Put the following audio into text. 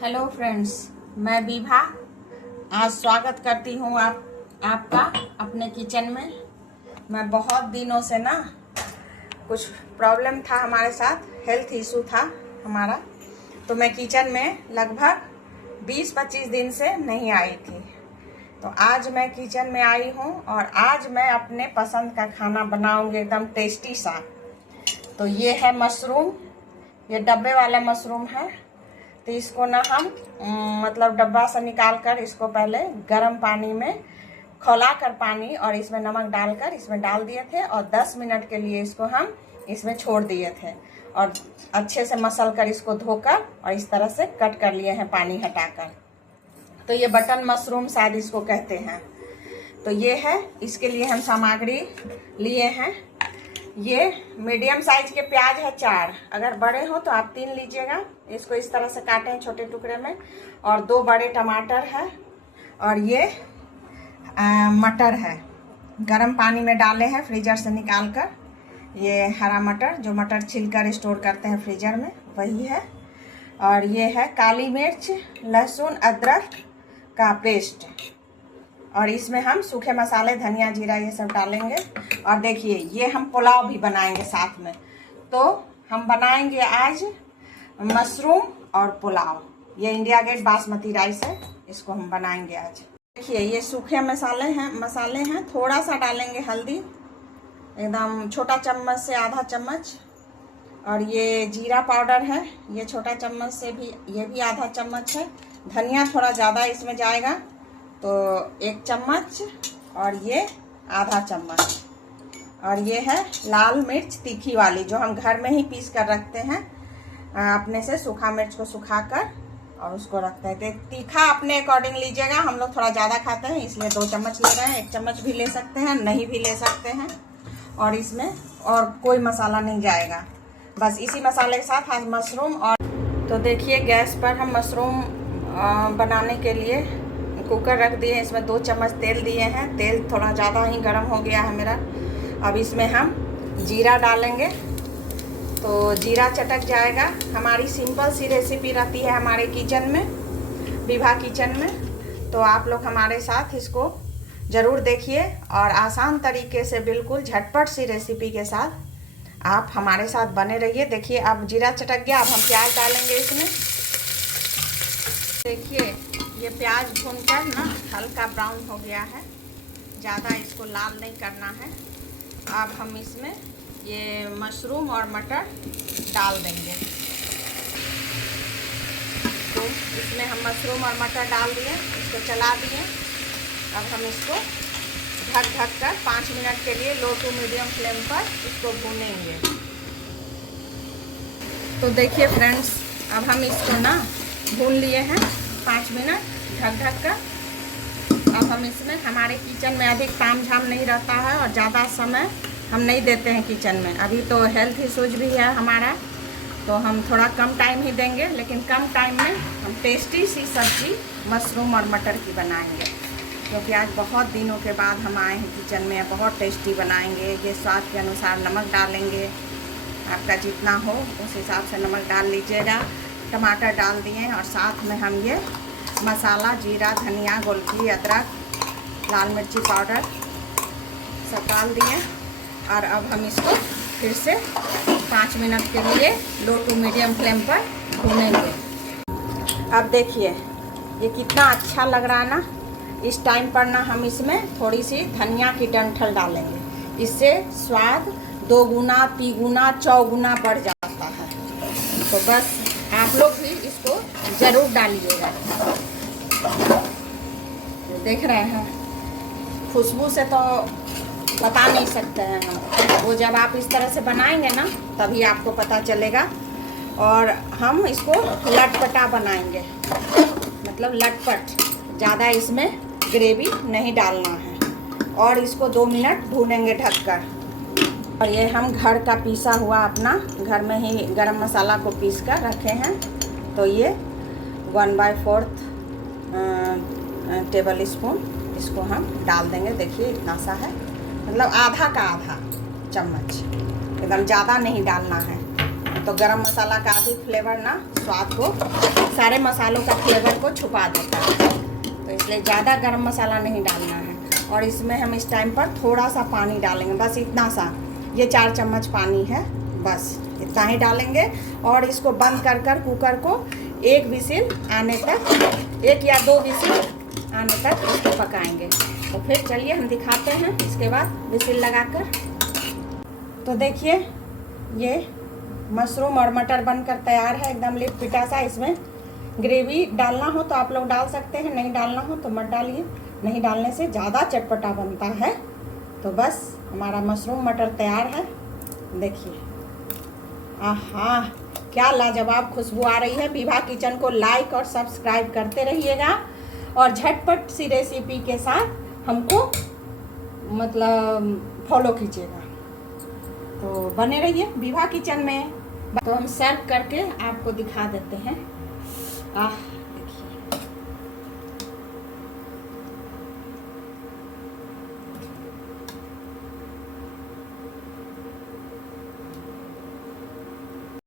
Hello friends, मैं विभा आज स्वागत करती हूँ आपका अपने किचन में। मैं बहुत दिनों से ना कुछ प्रॉब्लम था, हमारे साथ हेल्थ इशू था हमारा, तो मैं किचन में लगभग 20-25 दिन से नहीं आई थी। तो आज मैं किचन में आई हूँ और आज मैं अपने पसंद का खाना बनाऊँगी, एकदम टेस्टी सा। तो ये है मशरूम, ये डब्बे वाला मशरूम है। तो इसको ना हम मतलब डब्बा से निकाल कर इसको पहले गर्म पानी में खौला कर पानी और इसमें नमक डालकर इसमें डाल दिए थे और 10 मिनट के लिए इसको हम इसमें छोड़ दिए थे और अच्छे से मसल कर इसको धोकर और इस तरह से कट कर लिए हैं पानी हटाकर। तो ये बटन मशरूम शायद इसको कहते हैं। तो ये है, इसके लिए हम सामग्री लिए हैं। ये मीडियम साइज के प्याज है 4, अगर बड़े हो तो आप 3 लीजिएगा। इसको इस तरह से काटें छोटे टुकड़े में। और 2 बड़े टमाटर है और ये मटर है, गर्म पानी में डाले हैं फ्रीजर से निकाल कर। ये हरा मटर, जो मटर छिलकर स्टोर करते हैं फ्रीजर में, वही है। और ये है काली मिर्च, लहसुन, अदरक का पेस्ट। और इसमें हम सूखे मसाले, धनिया, जीरा ये सब डालेंगे। और देखिए ये हम पुलाव भी बनाएंगे साथ में। तो हम बनाएंगे आज मशरूम और पुलाव। ये इंडिया गेट बासमती राइस है, इसको हम बनाएंगे आज। देखिए ये सूखे मसाले हैं। थोड़ा सा डालेंगे हल्दी, एकदम छोटा चम्मच से आधा चम्मच। और ये जीरा पाउडर है, ये छोटा चम्मच से भी, ये भी आधा चम्मच है। धनिया थोड़ा ज़्यादा इसमें जाएगा तो 1 चम्मच और ये आधा चम्मच। और ये है लाल मिर्च तीखी वाली, जो हम घर में ही पीस कर रखते हैं अपने से, सूखा मिर्च को सुखाकर और उसको रखते हैं। तो तीखा अपने अकॉर्डिंग लीजिएगा, हम लोग थोड़ा ज़्यादा खाते हैं इसलिए 2 चम्मच ले रहे हैं। 1 चम्मच भी ले सकते हैं, नहीं भी ले सकते हैं। और इसमें और कोई मसाला नहीं जाएगा, बस इसी मसाले के साथ आज मशरूम। और तो देखिए गैस पर हम मशरूम बनाने के लिए कुकर रख दिए हैं। इसमें 2 चम्मच तेल दिए हैं। तेल थोड़ा ज़्यादा ही गर्म हो गया है मेरा। अब इसमें हम जीरा डालेंगे तो जीरा चटक जाएगा। हमारी सिंपल सी रेसिपी रहती है हमारे किचन में, विभा किचन में। तो आप लोग हमारे साथ इसको ज़रूर देखिए और आसान तरीके से, बिल्कुल झटपट सी रेसिपी के साथ आप हमारे साथ बने रहिए। देखिए अब जीरा चटक गया, अब हम प्याज डालेंगे इसमें। देखिए ये प्याज भूनकर ना हल्का ब्राउन हो गया है, ज़्यादा इसको लाल नहीं करना है। अब हम इसमें ये मशरूम और मटर डाल देंगे। तो इसमें हम मशरूम और मटर डाल दिए, इसको चला दिए। अब हम इसको ढक कर 5 मिनट के लिए लो टू मीडियम फ्लेम पर इसको भूनेंगे। तो देखिए फ्रेंड्स, अब हम इसको ना भून लिए हैं 5 मिनट ढक कर। अब हम इसमें, हमारे किचन में अधिक ताम झाम नहीं रहता है और ज़्यादा समय हम नहीं देते हैं किचन में। अभी तो हेल्थ इशूज भी है हमारा, तो हम थोड़ा कम टाइम ही देंगे, लेकिन कम टाइम में हम टेस्टी सी सब्जी मशरूम और मटर की बनाएंगे। क्योंकि आज बहुत दिनों के बाद हम आए हैं किचन में, बहुत टेस्टी बनाएंगे। ये स्वाद के अनुसार नमक डालेंगे, आपका जितना हो उस हिसाब से नमक डाल लीजिएगा। टमाटर डाल दिए और साथ में हम ये मसाला, जीरा, धनिया, गोलकी, अदरक, लाल मिर्ची पाउडर सब डाल दिए। और अब हम इसको फिर से 5 मिनट के लिए लो टू मीडियम फ्लेम पर भूनेंगे। अब देखिए ये कितना अच्छा लग रहा है ना। इस टाइम पर ना हम इसमें थोड़ी सी धनिया की डंठल डालेंगे, इससे स्वाद 2 गुना, 3 गुना, 4 गुना बढ़ जाता है। तो बस आप लोग भी इसको ज़रूर डालिएगा। देख रहे हैं, खुशबू से तो बता नहीं सकते हैं हम। वो जब आप इस तरह से बनाएंगे ना तभी आपको पता चलेगा। और हम इसको लटपटा बनाएंगे, मतलब लटपट, ज़्यादा इसमें ग्रेवी नहीं डालना है। और इसको 2 मिनट भूनेंगे ढककर। और ये हम घर का पीसा हुआ, अपना घर में ही गरम मसाला को पीस कर रखे हैं। तो ये 1/4 टेबल स्पून इसको हम डाल देंगे। देखिए इतना सा है, मतलब आधा का आधा चम्मच, एकदम ज़्यादा नहीं डालना है। तो तो गरम मसाला का भी फ्लेवर ना स्वाद को, सारे मसालों का फ्लेवर को छुपा देता है, तो इसलिए ज़्यादा गरम मसाला नहीं डालना है। और इसमें हम इस टाइम पर थोड़ा सा पानी डालेंगे, बस इतना सा, ये 4 चम्मच पानी है, बस इतना ही डालेंगे। और इसको बंद कर कर कुकर को 1 विसिल आने तक, 1 या 2 विसिल आने तक इसको पकाएंगे। तो फिर चलिए हम दिखाते हैं इसके बाद विसिल लगाकर। तो देखिए ये मशरूम और मटर बनकर तैयार है, एकदम लिपपिटा सा। इसमें ग्रेवी डालना हो तो आप लोग डाल सकते हैं, नहीं डालना हो तो मत डालिए, नहीं डालने से ज़्यादा चटपटा बनता है। तो बस हमारा मशरूम मटर तैयार है, देखिए। आहा, क्या लाजवाब खुशबू आ रही है। विभा किचन को लाइक और सब्सक्राइब करते रहिएगा और झटपट सी रेसिपी के साथ हमको मतलब फॉलो कीजिएगा। तो बने रहिए विभा किचन में। तो हम सर्व करके आपको दिखा देते हैं।